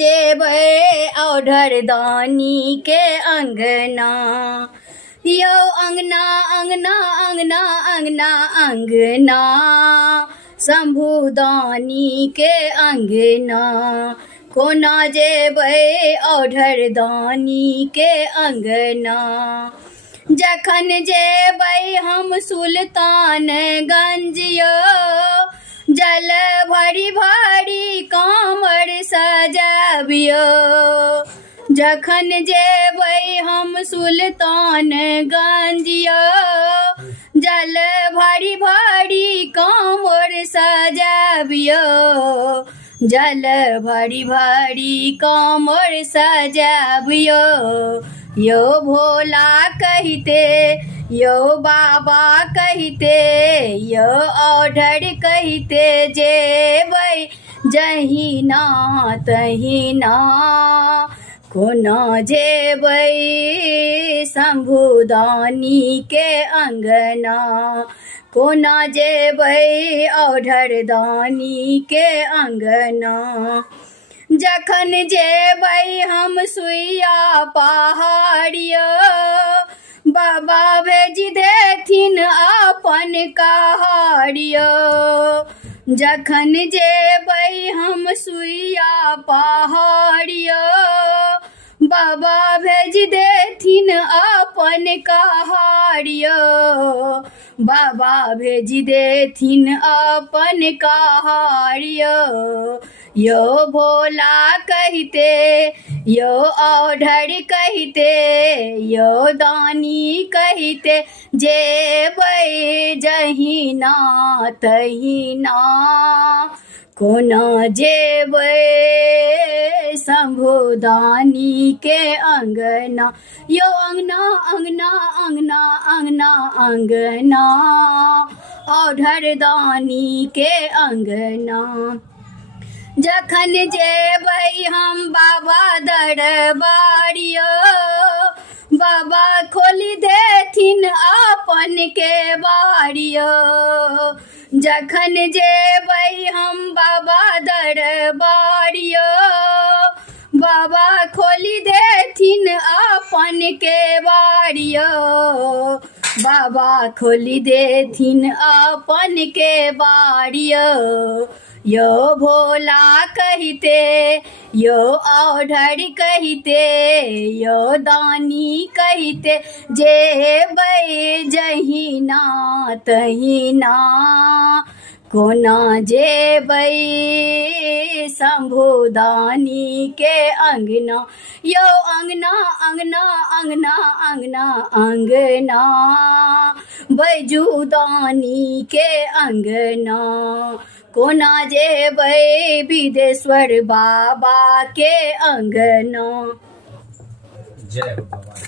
जेबै औढर दानी के अंगना। यौ अंगना अंगना अंगना अंगना अंगना शंभु दानी के अंगना। कोना जेबै औढर दानी के अंगना। जखन जेबै हम सुल्तानगंज यौ जल भरी भरी कांवर सजाबियो। जखन जेबै हम सुल्तानगंज यौ जल भरी भरी कांवर सजाबियो। जल भरी भरी कांवर सजाबियो। यो भोला कहिते यो बाबा कहिते यो औढर कहिते जेबै जहिना तहिना। कोना जेबै शंभु दानी के अंगना। कोना जेबै औढर दानी के अंगना। जखन जेबै हम सुइया पहाड़ यौ बाबा भेज देथिन अपन कहार यौ। जखन जेबै हम सुइया पहाड़ यौ बाबा भेज देथिन अपन कहार यौ। बाबा भेज देथिन अपन कहार यौ। यो भोला कहिते यो औढर कहिते यो दानी कहिते जेबै जहिना तहिना। कोना जेबै शंभु दानी के अंगना। यो अंगना अंगना अंगना अंगना अंगना औढर दानी के अंगना। जखन जेबै हम बाबा दरबार यौ बाबा खोलि देथिन अपन केवाड़ यौ। जखन जेबै हम बाबा दरबार यौ बाबा खोलि देथिन अपन केवाड़ यौ। बाबा खोलि देथिन अपन केवाड़ यौ। यो भोला कहिते यो औढर कहिते यो दानी कहिते जेबै जहिना तहिना। कोना जेबै शंभु दानी के अंगना। यो अंगना अंगना अंगना अंगना अंगना बैजू दानी के अंगना। कोना जेबै बिदेश्वर बाबा के अंगना। जय हो बाबा।